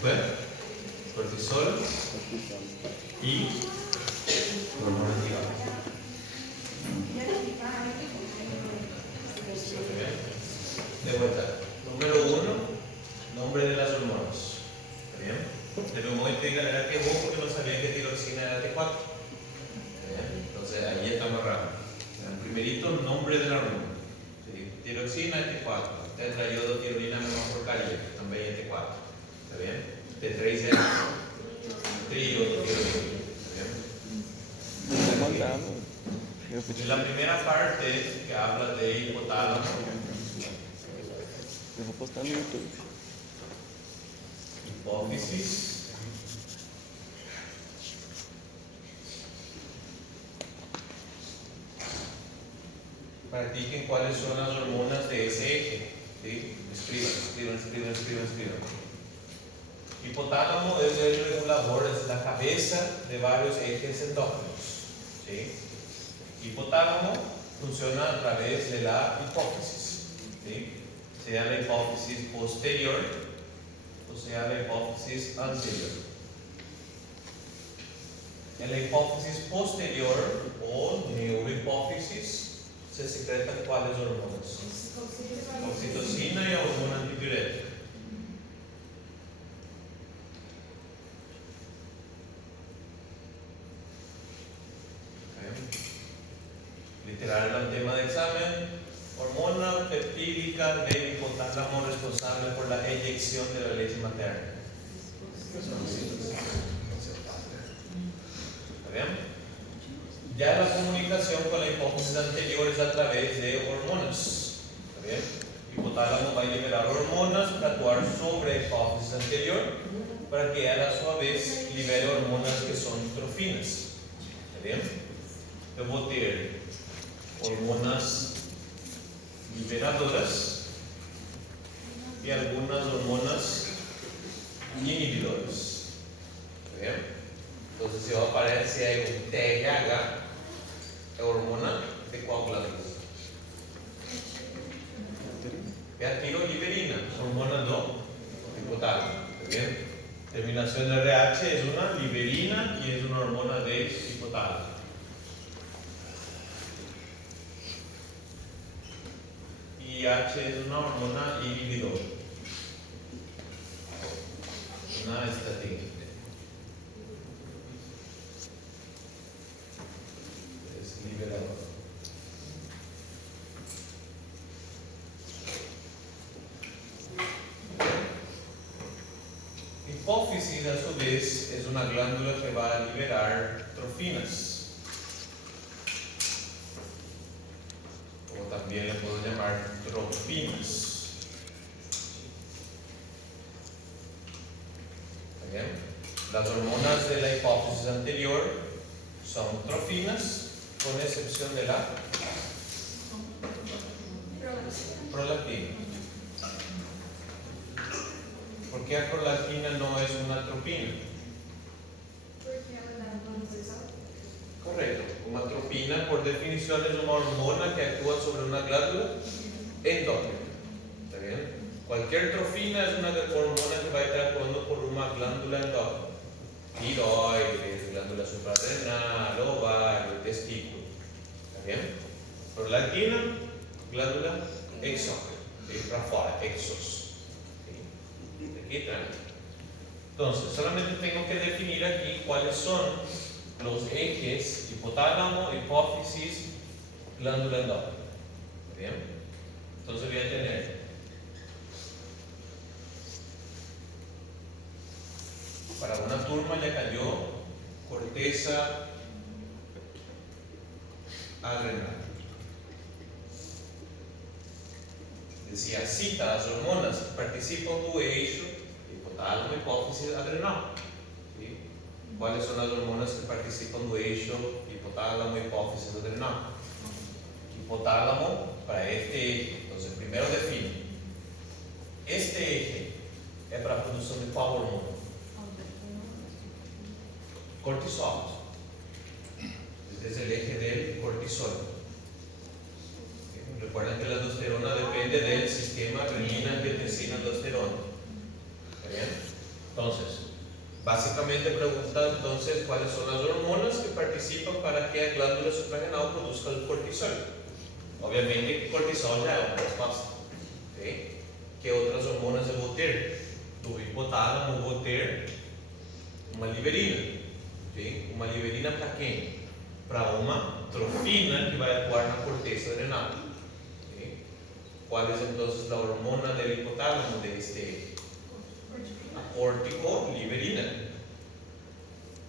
Bueno, cortisol y hormonas ligadas. De vuelta. Número 1, nombre de las hormonas. ¿Está bien? De un momento era T1 porque no sabía que tiroxina era T4. ¿Está bien? Entonces ahí estamos errando. El primerito, nombre de la hormona. ¿Sí? Tiroxina es T4. Tetrayodo tirolina menoporcaria, también es T4. ¿Está bien? T3 es triyodo tirolina. ¿Está bien? En la primera parte que habla de hipotálamo, Eu vou postar no YouTube. hipófisis, practiquen cuáles son las hormonas de ese eje. ¿Sí? Escriban. Hipotálamo es el regulador, es la cabeza de varios ejes endógenos. ¿Sí? Hipotálamo funciona a través de la hipófisis. ¿Sí? Sea la hipófisis posterior o sea la hipófisis anterior. En la hipófisis posterior o neurohipófisis se secretan cuáles hormonas: oxitocina y hormona antipirética. Literal el tema de examen. Hormona peptídica del hipotálamo responsable por la eyección de la leche materna. ¿Está bien? Ya la comunicación con la hipófisis anterior es a través de hormonas. ¿Está bien? El hipotálamo va a liberar hormonas para actuar sobre la hipófisis anterior para que a su vez libere hormonas que son trofinas. ¿Está bien? Yo voy a tener hormonas liberadoras y algunas hormonas inhibidoras. ¿Está bien? Entonces se va a aparecer si hay un TH, hormona de coagulación. Ya tiro liberina, hormona no hipotálamo. ¿Está bien? Terminación de RH es una liberina y es una hormona de hipotálamo. IH es una hormona inhibidora, una estatina. Es liberadora. Hipófisis a su vez es una glándula que va a liberar trofinas, o también le puedo llamar trofinas. ¿Está bien? Las hormonas de la hipófisis anterior son trofinas, con excepción de la prolactina. ¿Por qué la prolactina no es una tropina? Correcto. Una tropina, por definición, es una hormona que actúa sobre una glándula endógena. ¿Está bien? Cualquier trofina es una hormona que va a estar actuando por una glándula endógena. Tiroides, glándula suprarrenal, ovario, testículo. ¿Está bien? Prolactina, glándula exógena. Para afuera, exos. ¿Sí? Aquí tranquilo. Entonces, solamente tengo que definir aquí cuáles son los ejes hipotálamo, hipófisis, glándula endógena. ¿Está bien? Entonces voy a tener para una turma ya cayó corteza adrenal. Decía, cita las hormonas que participan do eixo hipotálamo, hipófisis, adrenal. ¿Sí? ¿Cuáles son las hormonas que participan do eixo hipotálamo, hipófisis, adrenal? Hipotálamo para este eje. Entonces, primero define. Este eje es para la producción de qual hormona? Cortisol. Este es el eje del cortisol. Recuerden que la aldosterona depende depende del sistema renina, angiotensina, aldosterona. ¿Está bien? Entonces, básicamente pregunta entonces cuáles son las hormonas que participan para que la glándula suprarrenal produzca el cortisol. Obviamente el cortisol ya es una respuesta. ¿Okay? ¿Qué otras hormonas eu vou ter? Do hipotálamo vou ter uma liberina. ¿Okay? Uma liberina para quem? Para uma trofina que vai atuar na corteza renal. ¿Okay? ¿Cuál es entonces la hormona del hipotálamo de este? A corticoliberina.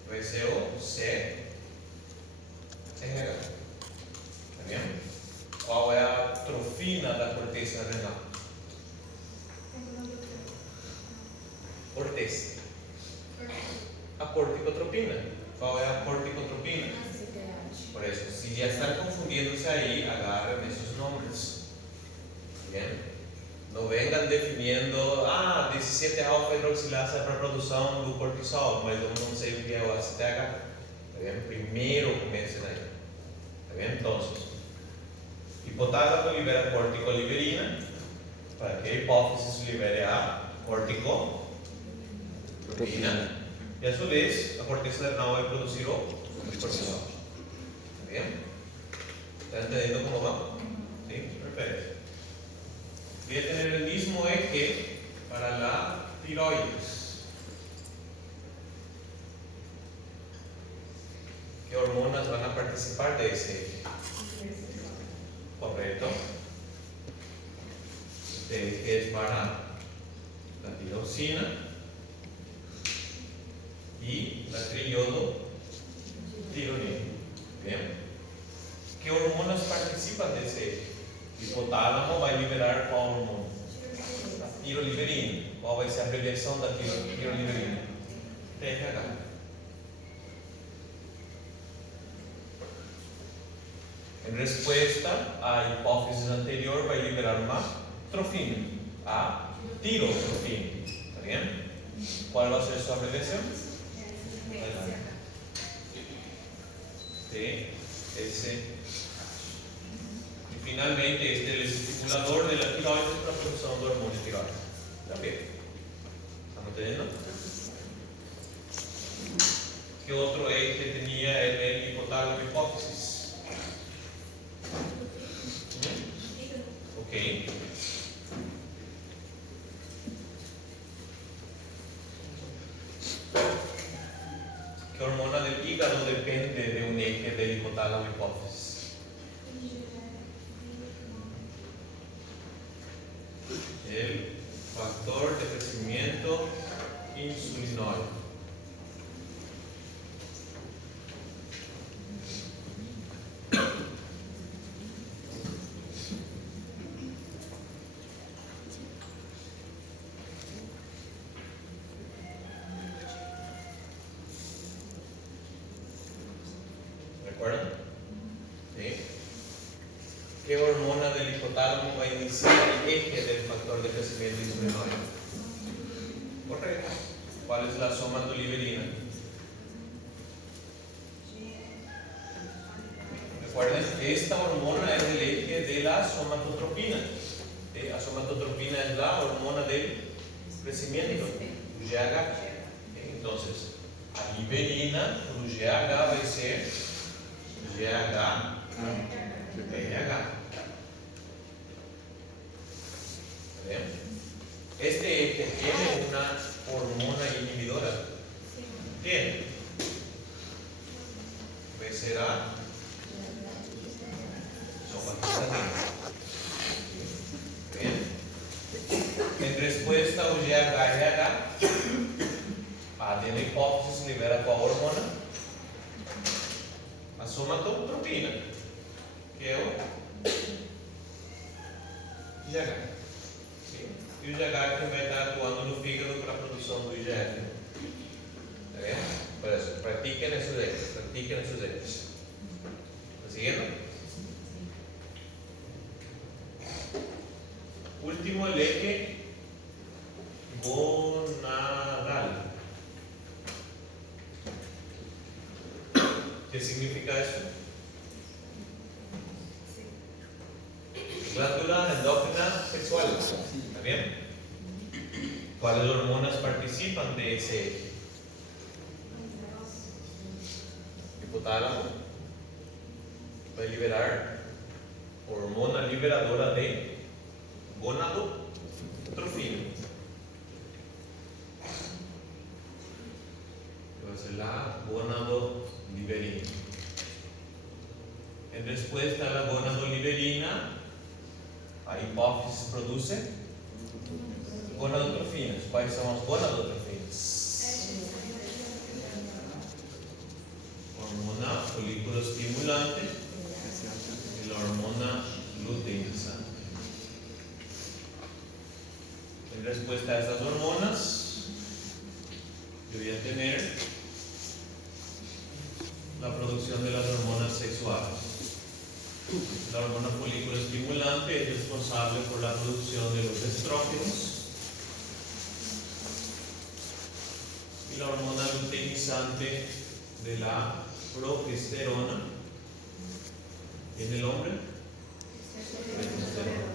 VCO-C RH. ¿Está bien? ¿Cuál es a trofina da corteza renal? Corteza. A corticotropina. ¿Cuál es a corticotropina? Por eso, si ya están confundiéndose ahí, agarren esos nombres. Bien. No vengan definiendo, 17 alfa hidroxilasa para produção do cortisol, mas eu não sei o que é o ACTH. Está bien? Primeiro comecem aí. Está bien? Entonces, hipotálamo libera corticoliberina para que a hipófise libere a corticotropina. Y a su vez, la corteza renal va a producir o cortisol. ¿Está bien? ¿Están entendiendo cómo va? Sí, perfecto. Voy a tener el mismo eje para la tiroides. ¿Qué hormonas van a participar de ese eje? Correcto. Este eje es para la tiroxina y la triodotironina. Bien. ¿Qué hormonas participan de ese eje? Hipotálamo vai liberar qual hormônio? Tiroliberina. Qual vai ser a abreviação da tiroliberina? TRH. Em resposta, a hipófise anterior vai liberar uma trofina, a tirotrofina. ¿Está bien? ¿Cuál va a ser su abreviación? TSH. Y finalmente, este es el estimulador de la tiroides para la producción de hormonas tiroides. ¿Está bien? ¿Estamos entendiendo? ¿Qué otro eje tenía el hipotálamo hipófisis? Ok. ¿Qué hormona del hígado depende de un eje del hipotálamo hipófisis? El factor de crecimiento insulinoide. ¿Recuerdan? ¿Sí? ¿Qué hormona del hipotálamo va a iniciar el eje del factor de crecimiento insulinoide? Correcto. ¿Cuál es la somatoliberina? Recuerden, esta hormona es el eje de la somatotropina. La somatotropina es la hormona del crecimiento, GH. Entonces, a liberina, o GH va a ser GH. Este eje tiene una hormona inhibidora. Tiene. Será somatostatina. Bien. En respuesta ao GH, a de la hipófise libera qual hormona? A somatotropina, que é o IGH. E o IGH que vai estar atuando no fígado para a produção do IGF. Está bien? Por eso, practiquen esos ejes, practiquen esos ejes. ¿Está siguiendo? Último, el eje gonadal. ¿Qué significa eso? Glándula endógena sexual. ¿Está bien? ¿Cuáles hormonas participan de ese eje? Hipotálamo va a liberar hormona liberadora de gonadotrofina. Va a ser la gonadoliberina. En respuesta a la gonadoliberina, la hipófisis produce gonadotrofinas. ¿Cuáles son las gonadotrofinas? Hormona folículo estimulante y la hormona luteinizante. En respuesta a estas hormonas, yo voy a tener la producción de las hormonas sexuales. La hormona folículo estimulante es responsable por la producción de los estrógenos y la hormona luteinizante de la progesterona. ¿En el hombre? Progesterona.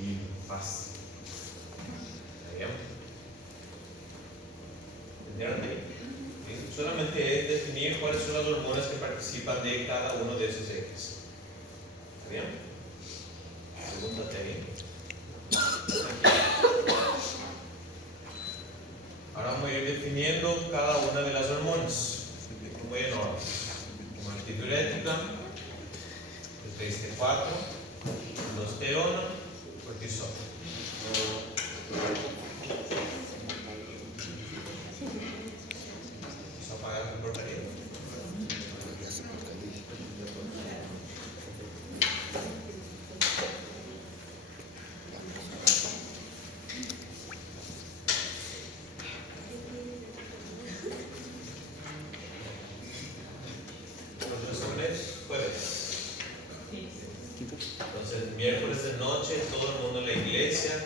Y paz. ¿Entendieron? Solamente es definir cuáles son las hormonas que participan de cada uno de esos ejes. ¿Está bien? Pregúntate ahí. Ahora vamos a ir definiendo cada una de las hormonas. Muy en orden. Como antidiurética, el TST4, aldosterona, cortisol. ¿Se apaga el portaría? Entonces, miércoles de noche, todo el mundo en la iglesia,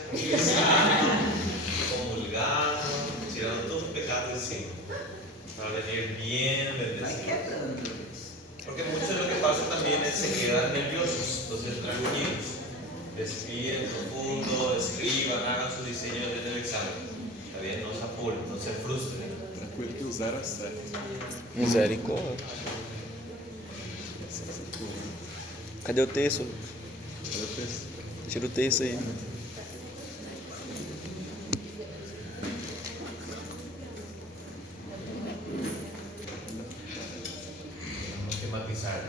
comulgando, tirando todos los pecados encima, para venir bien bendecidos. Porque mucho de lo que pasa también es que se quedan nerviosos, entonces tranquilos, respiren profundo, escriban, hagan sus diseños en el examen. Está bien, no se apuren, no se frustren. Tranquilo que usaram certo. Misericórdia. Cadê o texto? Tira o texto aí. Vamos tematizar.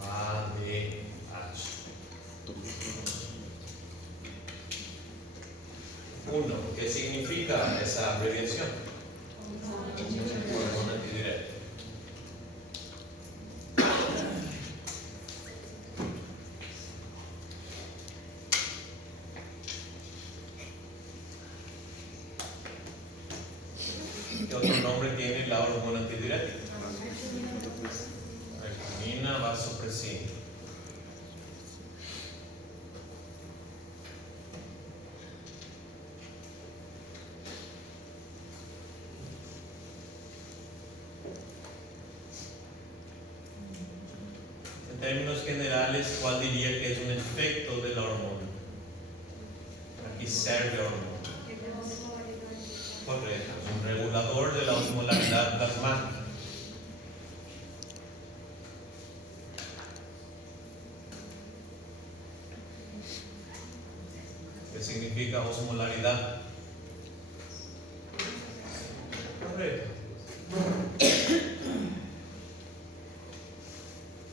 A, B, H. 1. ¿Qué significa esa abreviación? Hormona antidiurética. ¿Qué otro nombre tiene la hormona antidiurética? Ergotamina, vasopresina. En términos generales, ¿cuál diría que es un efecto de la hormona? Aquí serve la hormona. Correcto, es un regulador de la osmolaridad plasmática. ¿Qué significa osmolaridad? Correcto.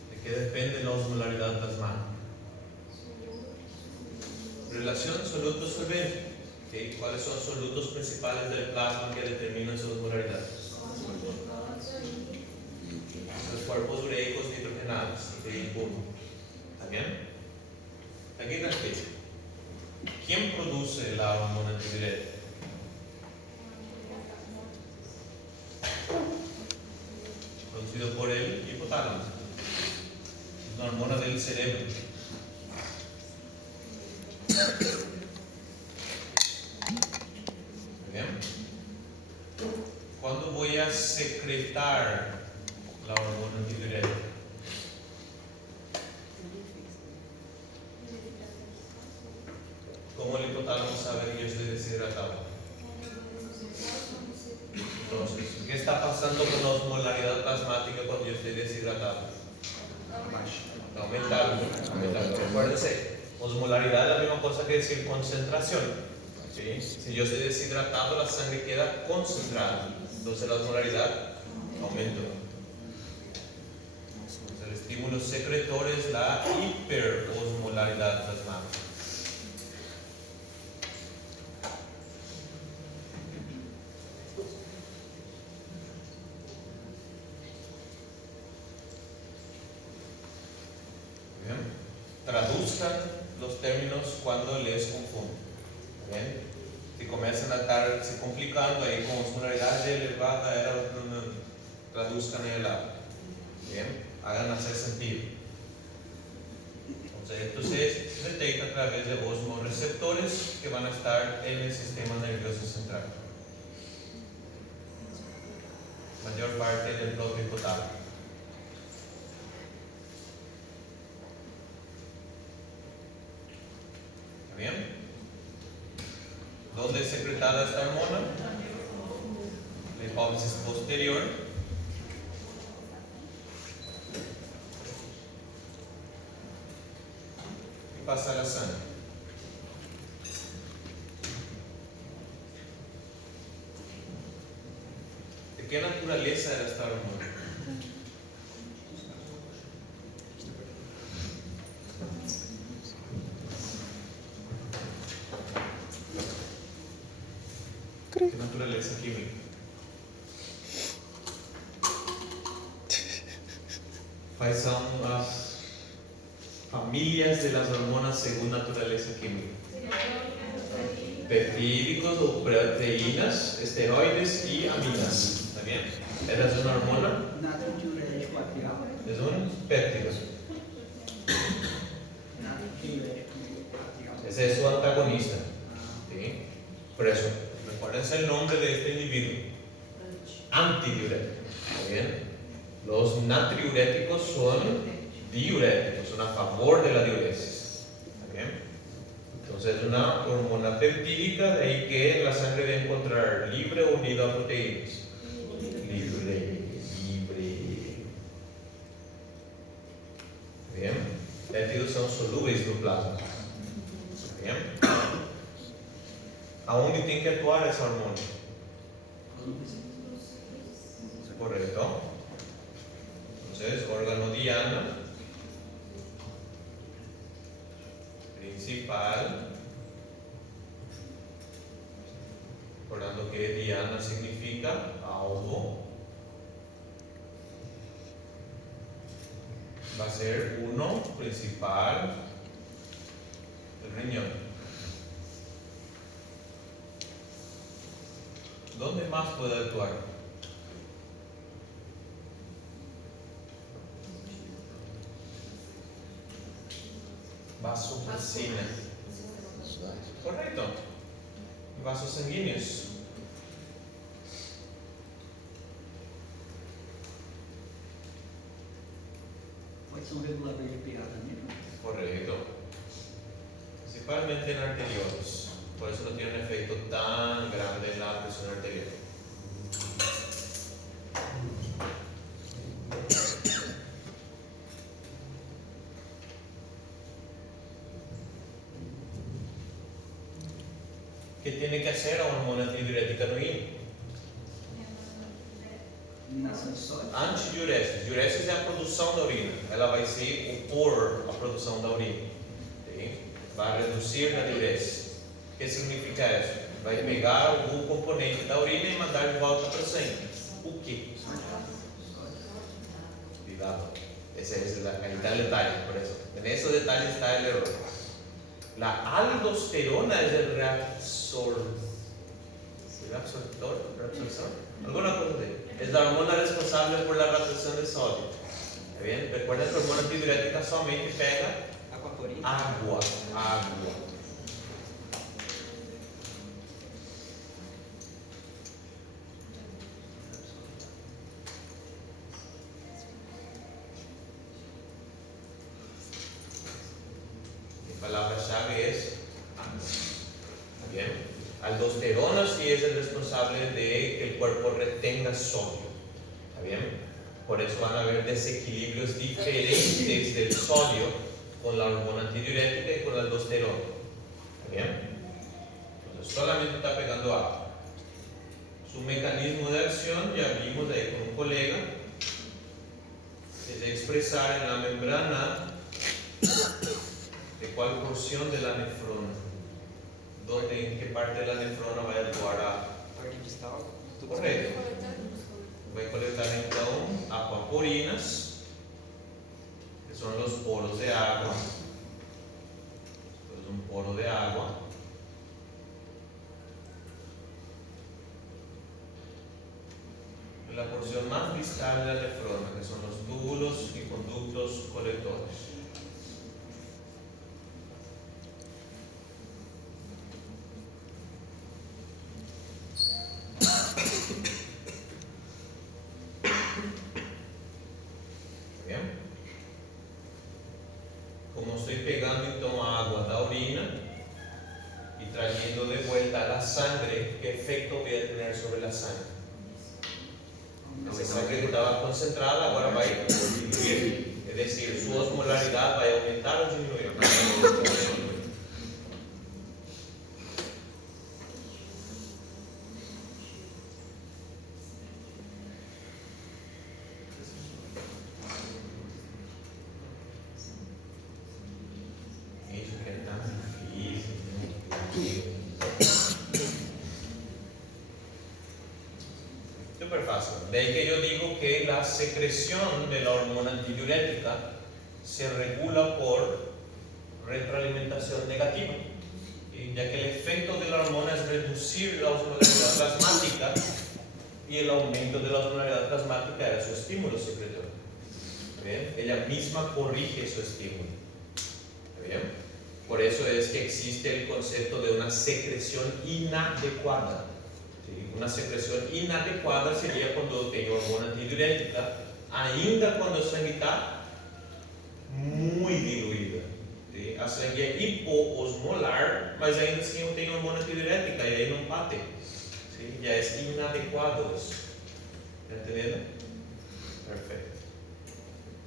¿De qué depende la osmolaridad plasmática? Relación soluto-solvente. ¿Okay? ¿Cuáles son los solutos principales del plasma que determinan su osmolaridad? Los cuerpos ureicos nitrogenados, I1. ¿Está bien? Aquí tranquilo. ¿Quién produce la hormona antidiurética? Producido por el hipotálamo. Es una hormona del cerebro. Bien. ¿Cuándo voy a secretar secretar la hormona antidiurética? ¿Cómo el hipotálamo sabe que yo estoy deshidratado? Entonces, ¿qué está pasando con la osmolaridad plasmática cuando yo estoy deshidratado? Aumentando. Acuérdense, osmolaridad es la misma cosa que decir concentración. ¿Sí? Si yo estoy deshidratado, la sangre queda concentrada. Entonces la osmolaridad aumenta. Entonces, el estímulo secretor es la hiperosmolaridad plasmática. Traduzcan los términos cuando les confunden. ¿Bien? Si comienzan a estarse complicando ahí con osmolaridad elevada, traduzcan el lado. Bien, hagan hacer sentido. Entonces, esto se detecta a través de osmoreceptores que van a estar en el sistema nervioso central. Mayor parte del propio hipotálamo. Bien. ¿Dónde es secretada esta hormona? La hipófisis posterior. Y pasa a la sangre. ¿De qué naturaleza era esta hormona? ¿Qué naturaleza química? ¿Cuáles son las familias de las hormonas según naturaleza química? Peptídicos o proteínas, esteroides y aminas. ¿Está bien? ¿Esa es una hormona? Es un péptido. Ese es su antagonista. ¿Sí? Por eso, recuérdense el nombre de este individuo. Antidiurético. ¿Está bien? Los natriuréticos son diuréticos, son a favor de la diuresis. ¿Está bien? Entonces es una hormona peptídica, de ahí que en la sangre debe encontrar libre o unido a proteínas. Libre. Bien. Péptidos son solubles no plasma. Bien. ¿Aonde tiene que actuar esa hormona? Correcto. Entonces, órgano diana principal. Recordando que diana significa algo. Va a ser uno principal, el riñón. ¿Dónde más puede actuar? Vasopresina. Correcto. Vasos sanguíneos. Pode ser um regulador de pH também, não? Correcto. Principalmente en arteriolos. Por eso no tiene un efecto tan grande en la presión arterial. ¿Qué tiene que hacer a una hormona antidiurética no ir? Eliminação de sódio. Antidiuresis. Diuresis é a produção da urina. Ela vai se opor à produção da urina. Sim? Vai reduzir a diuresis. O que significa isso? Vai pegar algum componente da urina e mandar de volta para o sangue. O que? Cuidado. Ese es ahí está el detalle, por eso. En esos detalles está el error. La aldosterona es el reabsorsor. ¿Alguna cosa así? Es la hormona responsable por la reabsorción de sodio. ¿Está bien? Recuerden que la hormona antidiurética solamente pega agua. aldosterona sí es el responsable de que el cuerpo retenga sodio. ¿Está bien? Por eso van a haber desequilibrios diferentes del sodio con la hormona antidiurética y con la aldosterona. ¿Está bien? Entonces solamente está pegando agua. Su mecanismo de acción, ya vimos ahí con un colega, es expresar en la membrana de cuál porción de la nefrona, en qué parte de la nefrona va a actuar a. Correcto. Va a colectar entonces aquaporinas, que son los poros de agua. Esto es un poro de agua. La porción más distal de la nefrona, que son los túbulos y conductos colectores. ¿Bien? Como estoy pegando entonces agua da orina y trayendo de vuelta a la sangre, ¿qué efecto voy a tener sobre la sangre? La sangre que estaba concentrada ahora va a ir disminuir, es decir, su osmolaridad va a aumentar o disminuir. Eso que es tan difícil. Súper fácil. De ahí que yo digo que la secreción de la hormona antidiurética se regula por retroalimentación negativa, ya que el efecto de la hormona es reducir la osmolaridad plasmática y el aumento de la osmolaridad plasmática era su estímulo secretor. ¿Bien? Ella misma corrige su estímulo. ¿Bien? Por eso es que existe el concepto de una secreción inadecuada. ¿Sí? Una secreción inadecuada sería cuando tengo hormona antidiurética, ainda cuando a sangue está muy diluída. ¿Sí? A sangue é hipoosmolar, mas ainda assim eu tenho hormona antidiurética e aí não bate. ¿Sí? Ya es inadecuado eso. ¿Está entendiendo? Perfecto.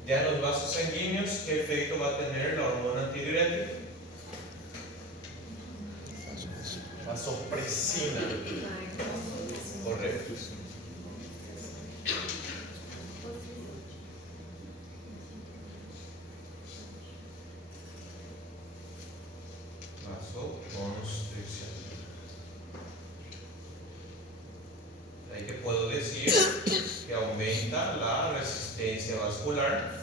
Ya en los vasos sanguíneos, ¿qué efecto va a tener la hormona antidiurética? Vasopresina. Correcto. Vasoconstricción. Ahí que puedo decir que aumenta la resistencia vascular.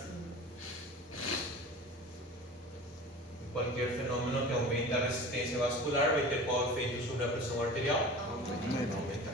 Cualquier fenómeno que aumenta la resistencia vascular va a tener cuál efecto sobre la presión arterial. Aumenta.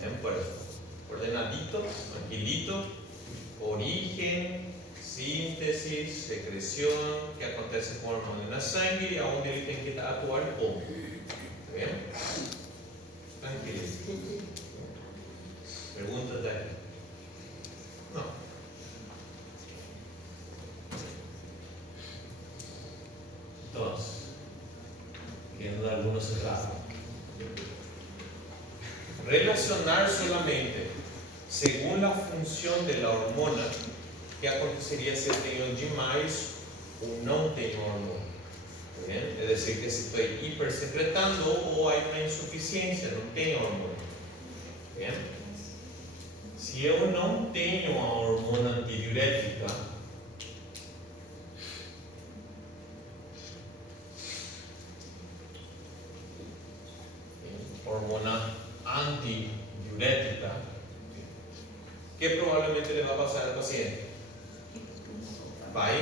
Bien, pues, ordenadito, tranquilito, origen, síntesis, secreción, que acontece con la hormona en la sangre y a dónde él tiene que actuar y cómo. ¿Está bien? Tranquilito. ¿Preguntas de aquí? No. Entonces, quedando algunos cerrados. Relacionar solamente según la función de la hormona que acontecería si eu tenho demais ou não tenho hormona. ¿Está bien? Es decir, que si estoy hipersecretando o hay una insuficiencia, no tenho hormona. ¿Está bien? Si eu não tenho a hormona antidiurética, hormona antidiurética, ¿qué probablemente le va a pasar al paciente? Va a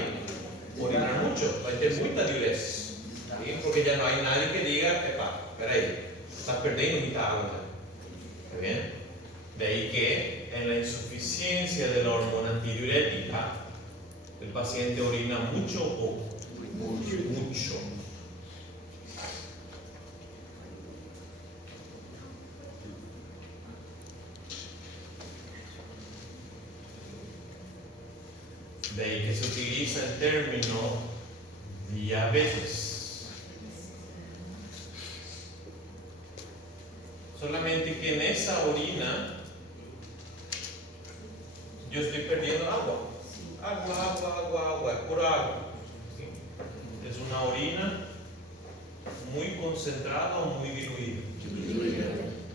orinar mucho, va a tener mucha diuresis, ¿sí? Porque ya no hay nadie que diga, espera ahí, estás perdiendo mucha agua ya. ¿Está bien? De ahí que en la insuficiencia de la hormona antidiurética, el paciente orina mucho o poco. Mucho. De ahí que se utiliza el término diabetes. Solamente que en esa orina yo estoy perdiendo agua. Agua, es pura agua. ¿Sí? Es una orina muy concentrada o muy diluida.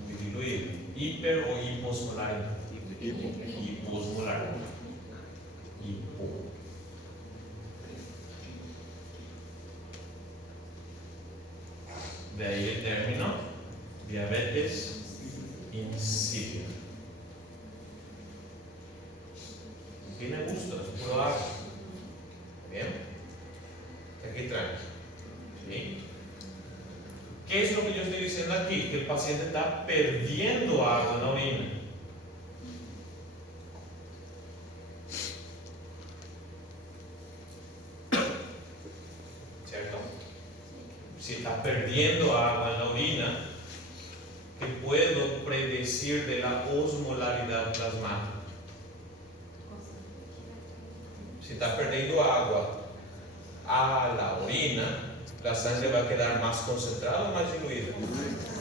Muy diluida. Hiper o hiposmolar. Hiposmolar. Hipo. De ahí el término diabetes insípida. Tiene gusto, es puro agua. Bien. Aquí trae. ¿Sí? ¿Qué es lo que yo estoy diciendo aquí? Que el paciente está perdiendo agua en la orina. ¿Cierto? Si está perdiendo agua en la orina, ¿qué puedo predecir de la osmolaridad plasmática? Si está perdiendo agua a la orina, la sangre va a quedar más concentrada o más diluida.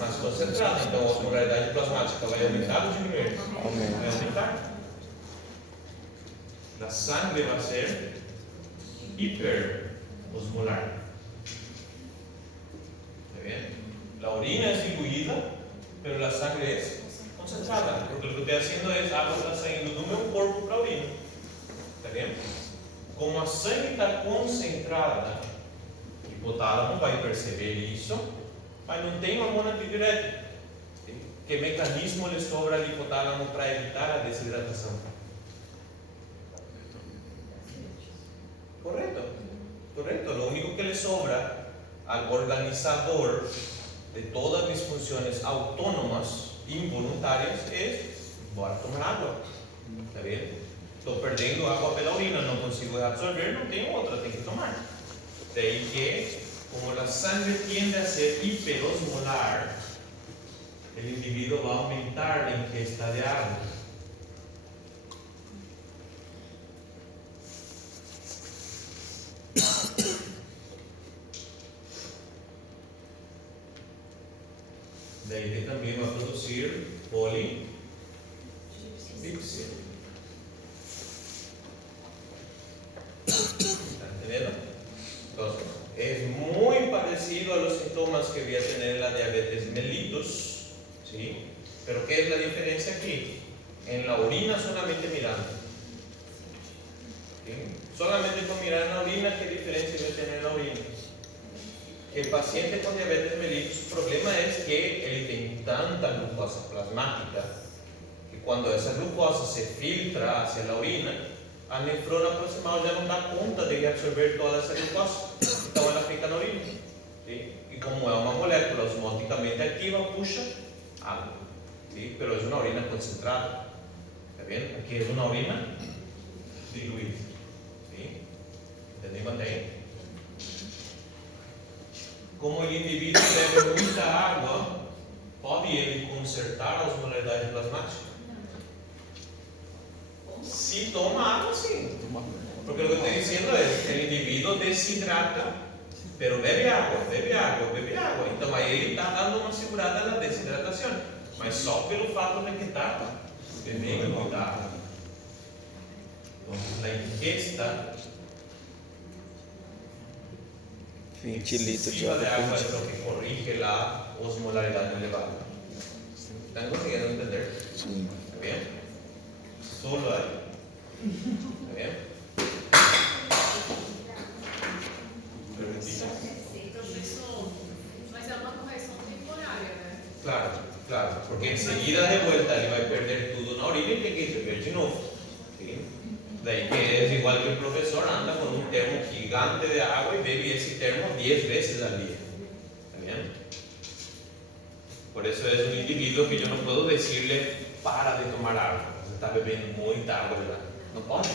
Más concentrada, entonces la osmolaridad plasmática va a aumentar o disminuir. Va a aumentar. La sangre va a ser hiperosmolar. ¿Está bien? La orina es diluida, pero la sangre es concentrada. Porque lo que estoy haciendo es agua está saliendo de un cuerpo para la orina. ¿Está bien? Como a sangre está concentrada, o hipotálamo vai perceber isso, mas não tem hormônio antidiurético. Que mecanismo lhe sobra ao hipotálamo para evitar a desidratação? Correcto. Lo único que le sobra al organizador de todas mis funciones autónomas, involuntarias, es voy a tomar agua. ¿Está bien? Estoy perdiendo agua pela orina, no consigo absorber, no tengo otra, tengo que tomar. De ahí que, como la sangre tiende a ser hiperosmolar, el individuo va a aumentar la ingesta de agua. De ahí que también va a producir polidipsia. ¿Están entendiendo? Entonces, es muy parecido a los síntomas que voy a tener en la diabetes mellitus, ¿sí? Pero ¿qué es la diferencia aquí? En la orina solamente mirando. ¿Sí? Solamente con mirar en la orina, ¿qué diferencia voy a tener en la orina? El paciente con diabetes mellitus, su problema es que él tiene tanta glucosa plasmática que cuando esa glucosa se filtra hacia la orina, a nefrona aproximado ya no da conta de absorber toda esa glucosa, então ela fica na orina. ¿Sí? Y como es una molécula osmóticamente activa, puxa agua. ¿Sí? Pero es una orina concentrada. ¿Está bien? Aquí es una orina diluida. ¿Sí? ¿Entendimos ahí? Como el individuo bebe mucha agua, ¿puede él consertar a osmolaridade plasmática? Si toma agua, sí. Porque lo que estoy diciendo es que el individuo deshidrata, pero bebe agua. Então aí ele está dando uma segurada na desidratação, mas só pelo fato de que está bebendo muita água. Então, a ingesta 20 litros de excesiva água de agua por es dia. lo que corrige la osmolaridad elevada. ¿Están consiguiendo entender? Sim. ¿Está bien? Solo ahí. ¿Está bien? ¿Preguntitas? Professor, mas é uma correção temporária, né? Claro, porque enseguida de vuelta ele vai perder tudo na orina y tiene que beber de nuevo. ¿Sí? De ahí que es igual que el profesor anda con un termo gigante de agua y bebe ese termo 10 veces al día. ¿Está bien? Por eso es un individuo que yo no puedo decirle para de tomar agua. Se está bebiendo mucha agua, ¿verdad? No puede.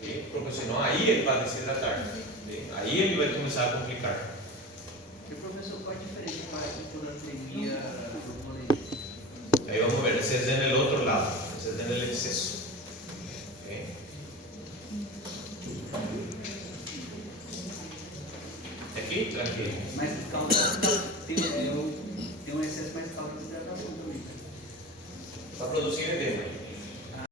¿Sí? Porque si no, ahí él va a deshidratar. ¿Sí? Aí ele vai começar a complicar. E professor, qual a diferença para a hiponatremia do colegial? Ahí vamos a ver, ese es en el otro lado, ese es en el exceso. ¿Okay? Aqui, tranquilo. Mas causa, tem um excesso mais causa de hidratação também. Para producir edema.